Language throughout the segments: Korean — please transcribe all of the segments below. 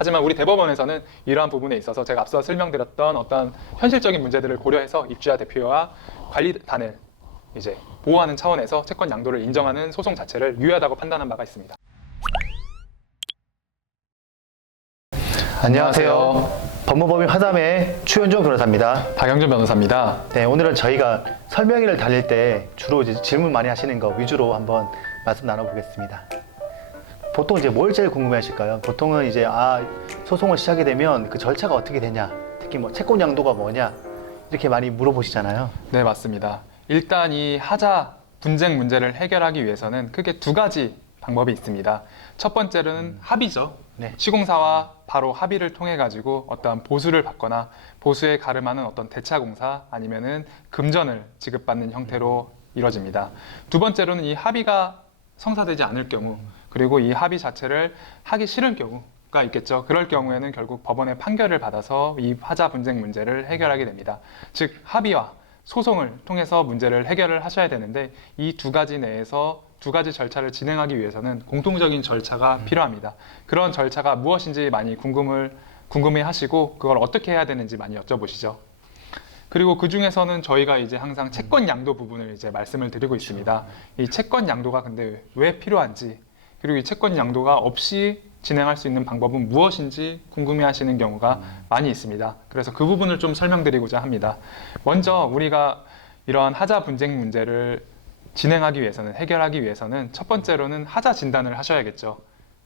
하지만 우리 대법원에서는 이러한 부분에 있어서 제가 앞서 설명드렸던 어떤 현실적인 문제들을 고려해서 입주자 대표와 관리단을 이제 보호하는 차원에서 채권 양도를 인정하는 소송 자체를 유효하다고 판단한 바가 있습니다. 안녕하세요. 법무법인 화담의 추현종 변호사입니다. 박영준 변호사입니다. 네, 오늘은 저희가 설명회를 다닐 때 주로 이제 질문 많이 하시는 거 위주로 한번 말씀 나눠보겠습니다. 보통 이제 뭘 제일 궁금해 하실까요? 보통은 이제 소송을 시작하게 되면 그 절차가 어떻게 되냐, 특히 뭐 채권 양도가 뭐냐, 이렇게 많이 물어보시잖아요. 네, 맞습니다. 일단 이 하자 분쟁 문제를 해결하기 위해서는 크게 두 가지 방법이 있습니다. 첫 번째로는 합의죠. 네. 시공사와 바로 합의를 통해 가지고 어떠한 보수를 받거나 보수에 가름하는 어떤 대차공사 아니면은 금전을 지급받는 형태로 이루어집니다. 두 번째로는 이 합의가 성사되지 않을 경우, 그리고 이 합의 자체를 하기 싫은 경우가 있겠죠. 그럴 경우에는 결국 법원의 판결을 받아서 이 하자 분쟁 문제를 해결하게 됩니다. 즉 합의와 소송을 통해서 문제를 해결을 하셔야 되는데, 이 두 가지 내에서 두 가지 절차를 진행하기 위해서는 공통적인 절차가 필요합니다. 그런 절차가 무엇인지 많이 궁금해 하시고, 그걸 어떻게 해야 되는지 많이 여쭤보시죠. 그리고 그 중에서는 저희가 이제 항상 채권 양도 부분을 이제 말씀을 드리고 있습니다. 이 채권 양도가 근데 왜 필요한지, 그리고 이 채권 양도가 없이 진행할 수 있는 방법은 무엇인지 궁금해 하시는 경우가 많이 있습니다. 그래서 그 부분을 좀 설명드리고자 합니다. 먼저 우리가 이러한 하자 분쟁 문제를 진행하기 위해서는, 해결하기 위해서는 첫 번째로는 하자 진단을 하셔야겠죠.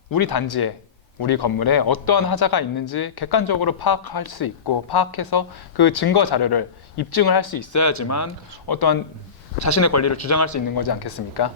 우리 단지에, 우리 건물에 어떠한 하자가 있는지 객관적으로 파악할 수 있고, 파악해서 그 증거 자료를 입증을 할 수 있어야지만 어떠한 자신의 권리를 주장할 수 있는 거지 않겠습니까?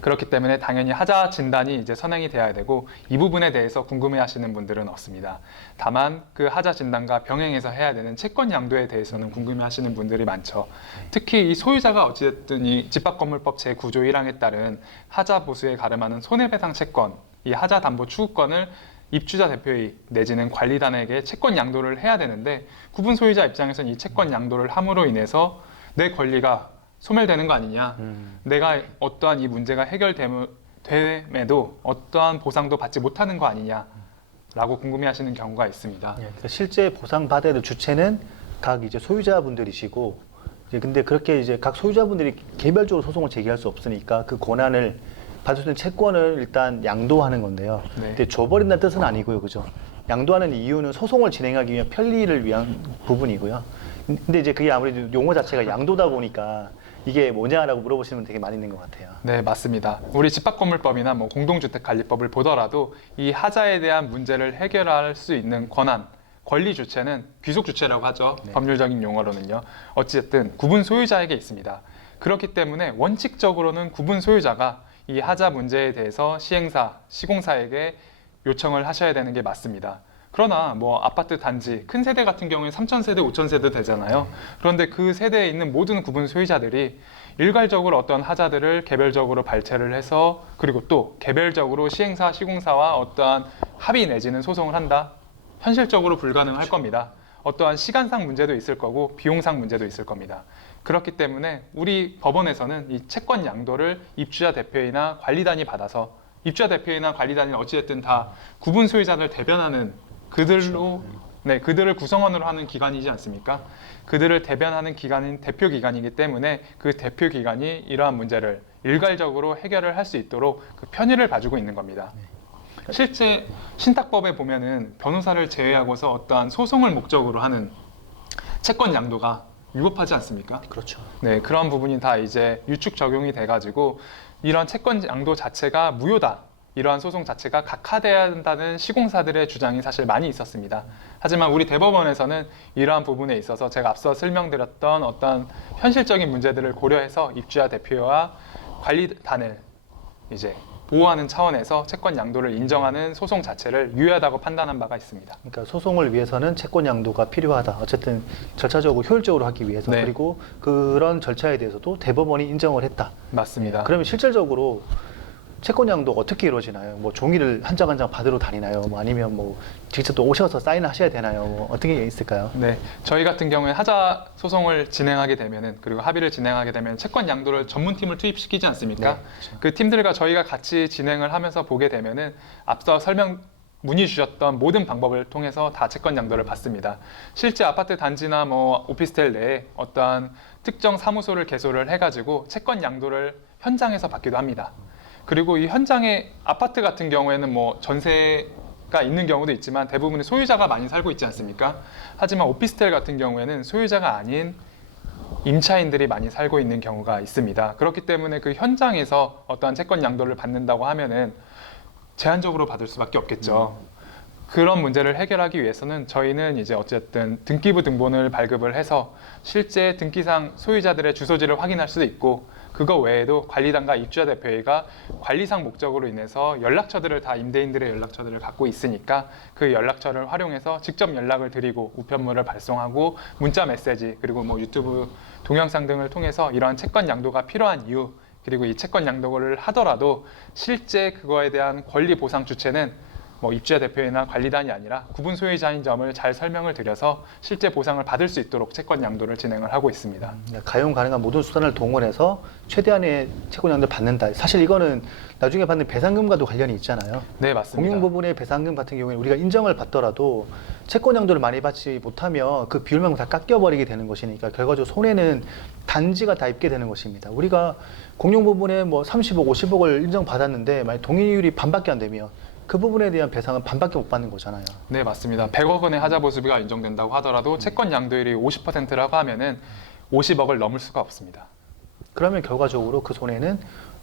그렇기 때문에 당연히 하자 진단이 이제 선행이 돼야 되고, 이 부분에 대해서 궁금해 하시는 분들은 없습니다. 다만 그 하자 진단과 병행해서 해야 되는 채권 양도에 대해서는 궁금해 하시는 분들이 많죠. 특히 이 소유자가 어찌됐든 이 집합건물법 제9조 1항에 따른 하자 보수에 가름하는 손해배상 채권, 이 하자 담보 추구권을 입주자 대표의 내지는 관리단에게 채권 양도를 해야 되는데, 구분 소유자 입장에서는 이 채권 양도를 함으로 인해서 내 권리가 소멸되는 거 아니냐, 내가 어떠한 이 문제가 해결됨에도 어떠한 보상도 받지 못하는 거 아니냐 라고 궁금해 하시는 경우가 있습니다. 그러니까 실제 보상받아야 될 주체는 각 이제 소유자분들이시고, 근데 그렇게 이제 각 소유자분들이 개별적으로 소송을 제기할 수 없으니까 그 권한을 받을 수 있는 채권을 일단 양도하는 건데요. 네. 근데 줘버린다는 뜻은 아니고요, 그죠? 양도하는 이유는 소송을 진행하기 위한 편리를 위한 부분이고요. 근데 이제 그게 아무래도 용어 자체가 양도다 보니까 이게 뭐냐라고 물어보시는 분 되게 많이 있는 것 같아요. 네, 맞습니다. 우리 집합건물법이나 뭐 공동주택관리법을 보더라도 이 하자에 대한 문제를 해결할 수 있는 권한, 권리 주체는 귀속 주체라고 하죠. 네. 법률적인 용어로는요. 어찌됐든 구분 소유자에게 있습니다. 그렇기 때문에 원칙적으로는 구분 소유자가 이 하자 문제에 대해서 시행사, 시공사에게 요청을 하셔야 되는 게 맞습니다. 그러나 뭐 아파트 단지 큰 세대 같은 경우에 3,000세대, 5,000세대 되잖아요. 그런데 그 세대에 있는 모든 구분 소유자들이 일괄적으로 어떤 하자들을 개별적으로 발췌를 해서, 그리고 또 개별적으로 시행사, 시공사와 어떠한 합의 내지는 소송을 한다? 현실적으로 불가능할 겁니다. 어떠한 시간상 문제도 있을 거고 비용상 문제도 있을 겁니다. 그렇기 때문에 우리 법원에서는 이 채권 양도를 입주자 대표이나 관리단이 받아서, 입주자 대표이나 관리단이 어찌됐든 다 구분 소유자를 대변하는 그들을 구성원으로 하는 기관이지 않습니까? 그들을 대변하는 기관인 대표 기관이기 때문에 그 대표 기관이 이러한 문제를 일괄적으로 해결을 할 수 있도록 그 편의를 봐주고 있는 겁니다. 실제 신탁법에 보면은 변호사를 제외하고서 어떠한 소송을 목적으로 하는 채권 양도가 위법하지 않습니까? 그렇죠. 네, 그런 부분이 다 이제 유축 적용이 돼가지고 이런 채권 양도 자체가 무효다, 이러한 소송 자체가 각하돼야 한다는 시공사들의 주장이 사실 많이 있었습니다. 하지만 우리 대법원에서는 이러한 부분에 있어서 제가 앞서 설명드렸던 어떤 현실적인 문제들을 고려해서 입주자 대표와 관리단을 이제 보호하는 차원에서 채권 양도를 인정하는 소송 자체를 유효하다고 판단한 바가 있습니다. 그러니까 소송을 위해서는 채권 양도가 필요하다. 어쨌든 절차적으로 효율적으로 하기 위해서. 네. 그리고 그런 절차에 대해서도 대법원이 인정을 했다. 맞습니다. 그러면 실질적으로 채권 양도가 어떻게 이루어지나요? 뭐 종이를 한 장 한 장 받으러 다니나요? 뭐 아니면 뭐 직접 또 오셔서 사인을 하셔야 되나요? 뭐 어떻게 있을까요? 네, 저희 같은 경우에 하자 소송을 진행하게 되면은, 그리고 합의를 진행하게 되면 채권 양도를 전문팀을 투입시키지 않습니까? 네, 그렇죠. 그 팀들과 저희가 같이 진행을 하면서 보게 되면은 앞서 문의 주셨던 모든 방법을 통해서 다 채권 양도를 받습니다. 실제 아파트 단지나 뭐 오피스텔 내에 어떠한 특정 사무소를 개소를 해가지고 채권 양도를 현장에서 받기도 합니다. 그리고 이 현장에 아파트 같은 경우에는 뭐 전세가 있는 경우도 있지만 대부분의 소유자가 많이 살고 있지 않습니까? 하지만 오피스텔 같은 경우에는 소유자가 아닌 임차인들이 많이 살고 있는 경우가 있습니다. 그렇기 때문에 그 현장에서 어떠한 채권 양도를 받는다고 하면은 제한적으로 받을 수밖에 없겠죠. 그런 문제를 해결하기 위해서는 저희는 이제 어쨌든 등기부 등본을 발급을 해서 실제 등기상 소유자들의 주소지를 확인할 수도 있고, 그거 외에도 관리단과 입주자 대표회가 관리상 목적으로 인해서 연락처들을 다 임대인들의 연락처들을 갖고 있으니까 그 연락처를 활용해서 직접 연락을 드리고 우편물을 발송하고 문자 메시지 그리고 뭐 유튜브 동영상 등을 통해서 이러한 채권 양도가 필요한 이유, 그리고 이 채권 양도를 하더라도 실제 그거에 대한 권리 보상 주체는 뭐 입주자 대표회나 관리단이 아니라 구분 소유자인 점을 잘 설명을 드려서 실제 보상을 받을 수 있도록 채권 양도를 진행을 하고 있습니다. 가용 가능한 모든 수단을 동원해서 최대한의 채권 양도를 받는다. 사실 이거는 나중에 받는 배상금과도 관련이 있잖아요. 네, 맞습니다. 공용 부분의 배상금 같은 경우에 우리가 인정을 받더라도 채권 양도를 많이 받지 못하면 그 비율만큼 다 깎여버리게 되는 것이니까 결과적으로 손해는 단지가 다 입게 되는 것입니다. 우리가 공용 부분에 뭐 30억, 50억을 인정받았는데 만약 동의율이 반밖에 안 되면 그 부분에 대한 배상은 반밖에 못 받는 거잖아요. 네, 맞습니다. 100억 원의 하자 보수비가 인정된다고 하더라도 채권 양도율이 50%라고 하면은 50억을 넘을 수가 없습니다. 그러면 결과적으로 그 손해는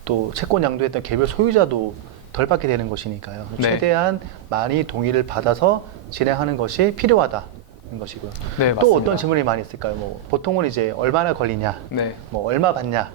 또 채권 양도했던 개별 소유자도 덜 받게 되는 것이니까요. 네. 최대한 많이 동의를 받아서 진행하는 것이 필요하다는 것이고요. 네, 또 맞습니다. 어떤 질문이 많이 있을까요? 뭐 보통은 이제 얼마나 걸리냐, 네. 뭐 얼마 받냐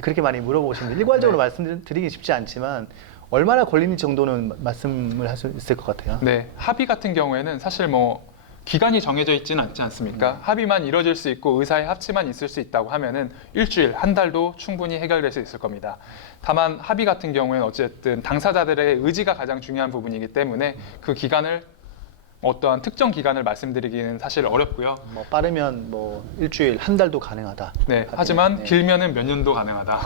그렇게 많이 물어보시는데 일괄적으로 네. 말씀드리기 쉽지 않지만 얼마나 걸리는지 정도는 말씀을 할 수 있을 것 같아요. 네, 합의 같은 경우에는 사실 뭐 기간이 정해져 있지는 않지 않습니까? 합의만 이뤄질 수 있고 의사의 합치만 있을 수 있다고 하면은 일주일, 한 달도 충분히 해결될 수 있을 겁니다. 다만 합의 같은 경우에는 어쨌든 당사자들의 의지가 가장 중요한 부분이기 때문에 그 기간을 어떠한 특정 기간을 말씀드리기는 사실 어렵고요. 뭐 빠르면 뭐 일주일, 한 달도 가능하다. 네, 하지만 네. 길면은 몇 년도 가능하다.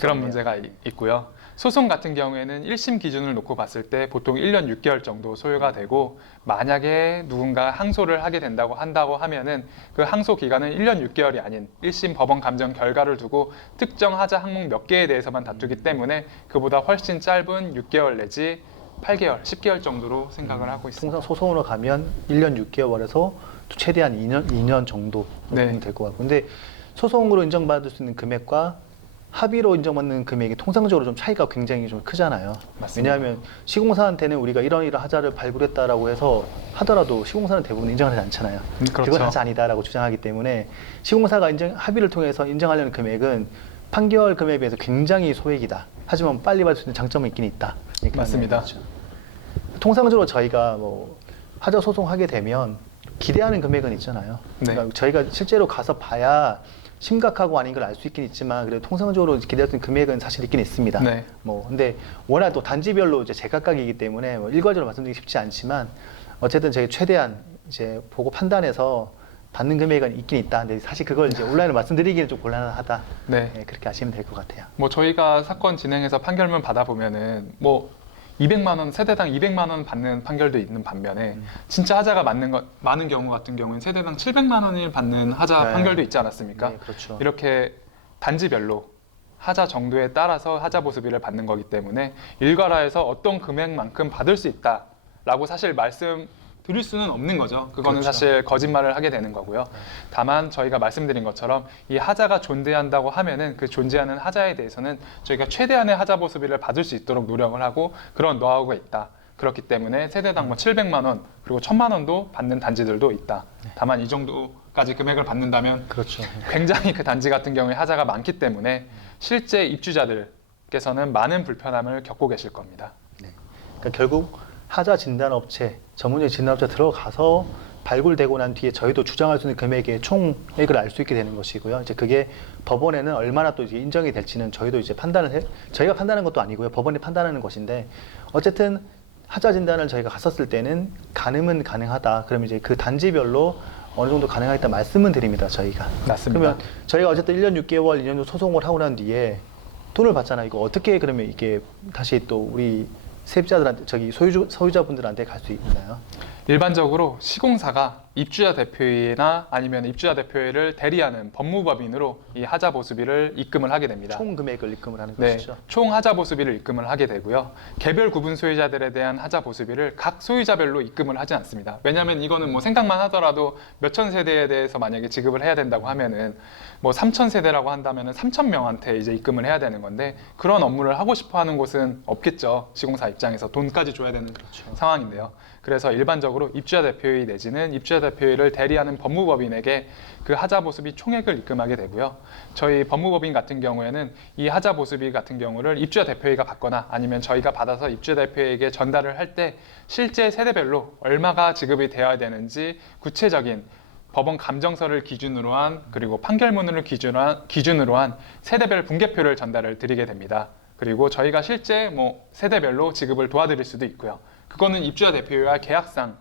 그런 문제가 있고요. 소송 같은 경우에는 1심 기준을 놓고 봤을 때 보통 1년 6개월 정도 소요가 되고, 만약에 누군가 항소를 하게 된다고 한다고 하면은 그 항소 기간은 1년 6개월이 아닌 1심 법원 감정 결과를 두고 특정 하자 항목 몇 개에 대해서만 다투기 때문에 그보다 훨씬 짧은 6개월 내지 8개월, 10개월 정도로 생각을 하고 있습니다. 통상 소송으로 가면 1년 6개월에서 최대한 2년 정도 네. 될 것 같고, 근데 소송으로 인정받을 수 있는 금액과 합의로 인정받는 금액이 통상적으로 좀 차이가 굉장히 좀 크잖아요. 맞습니다. 왜냐하면 시공사한테는 우리가 이런 하자를 발굴했다라고 해서 하더라도 시공사는 대부분 인정하지 않잖아요. 그렇죠. 그건 하자 아니다라고 주장하기 때문에 시공사가 합의를 통해서 인정하려는 금액은 판결 금액에 비해서 굉장히 소액이다. 하지만 빨리 받을 수 있는 장점은 있긴 있다. 이렇게 맞습니다. 하는 거죠. 통상적으로 저희가 뭐 하자 소송하게 되면 기대하는 금액은 있잖아요. 네. 그러니까 저희가 실제로 가서 봐야 심각하고 아닌 걸 알 수 있긴 있지만 그래도 통상적으로 기대했던 금액은 사실 있긴 있습니다. 네. 뭐 근데 워낙 또 단지별로 이제 제각각이기 때문에 뭐 일괄적으로 말씀드리기 쉽지 않지만 어쨌든 저희 최대한 이제 보고 판단해서 받는 금액은 있긴 있다. 근데 사실 그걸 이제 온라인으로 말씀드리기는 좀 곤란하다. 네. 네, 그렇게 아시면 될 것 같아요. 뭐 저희가 사건 진행해서 판결문 받아보면은 뭐 200만 원, 세대당 200만 원 받는 판결도 있는 반면에 진짜 하자가 많은 경우 같은 경우는 세대당 700만 원을 받는 하자 네. 판결도 있지 않았습니까? 네, 그렇죠. 이렇게 단지별로 하자 정도에 따라서 하자 보수비를 받는 거기 때문에 일괄화해서 어떤 금액만큼 받을 수 있다라고 사실 말씀드릴 수는 없는 거죠. 그거는 그렇죠. 사실 거짓말을 하게 되는 거고요. 다만 저희가 말씀드린 것처럼 이 하자가 존재한다고 하면은 그 존재하는 하자에 대해서는 저희가 최대한의 하자 보수비를 받을 수 있도록 노력을 하고 그런 노하우가 있다. 그렇기 때문에 세대당 뭐 700만 원 그리고 1000만 원도 받는 단지들도 있다. 다만 이 정도까지 금액을 받는다면 그렇죠. 굉장히 그 단지 같은 경우에 하자가 많기 때문에 실제 입주자들께서는 많은 불편함을 겪고 계실 겁니다. 그러니까 결국 하자 진단업체, 전문적인 진단업체 들어가서 발굴되고 난 뒤에 저희도 주장할 수 있는 금액의 총액을 알 수 있게 되는 것이고요. 이제 그게 법원에는 얼마나 또 이제 인정이 될지는 저희도 이제 저희가 판단하는 것도 아니고요. 법원이 판단하는 것인데 어쨌든 하자 진단을 저희가 갔었을 때는 가능은 가능하다. 그러면 이제 그 단지별로 어느 정도 가능하겠다 말씀은 드립니다. 저희가. 맞습니다. 그러면 저희가 어쨌든 1년 6개월, 2년 정도 소송을 하고 난 뒤에 돈을 받잖아요. 이거 어떻게 그러면 이게 다시 또 우리 세입자들한테 소유자분들한테 갈 수 있나요? 일반적으로 시공사가 입주자 대표이나 아니면 입주자 대표회를 대리하는 법무법인으로 이 하자 보수비를 입금을 하게 됩니다. 총 금액을 입금을 하는 네, 것이죠. 총 하자 보수비를 입금을 하게 되고요. 개별 구분 소유자들에 대한 하자 보수비를 각 소유자별로 입금을 하지 않습니다. 왜냐하면 이거는 뭐 생각만 하더라도 몇천 세대에 대해서 만약에 지급을 해야 된다고 하면은 뭐 3천 세대라고 한다면은 3천 명한테 이제 입금을 해야 되는 건데 그런 업무를 하고 싶어하는 곳은 없겠죠. 시공사 입장에서 돈까지 줘야 되는 상황인데요. 그래서 일반적으로 입주자 대표회 내지는 입주자 대표회를 대리하는 법무법인에게 그 하자 보수비 총액을 입금하게 되고요. 저희 법무법인 같은 경우에는 이 하자 보수비 같은 경우를 입주자 대표회가 받거나 아니면 저희가 받아서 입주자 대표회에게 전달을 할 때 실제 세대별로 얼마가 지급이 되어야 되는지 구체적인 법원 감정서를 기준으로 한 그리고 판결문을 기준으로 한 세대별 분계표를 전달을 드리게 됩니다. 그리고 저희가 실제 뭐 세대별로 지급을 도와드릴 수도 있고요. 그거는 입주자 대표와 계약상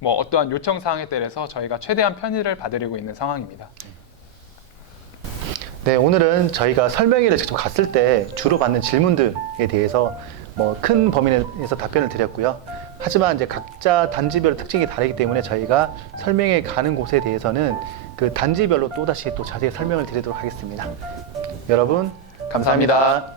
뭐 어떠한 요청 사항에 따라서 저희가 최대한 편의를 봐드리고 있는 상황입니다. 네, 오늘은 저희가 설명회를 직접 갔을 때 주로 받는 질문들에 대해서 뭐 큰 범위 내에서 답변을 드렸고요. 하지만 이제 각자 단지별 특징이 다르기 때문에 저희가 설명회 가는 곳에 대해서는 그 단지별로 또다시 또 자세히 설명을 드리도록 하겠습니다. 여러분, 감사합니다.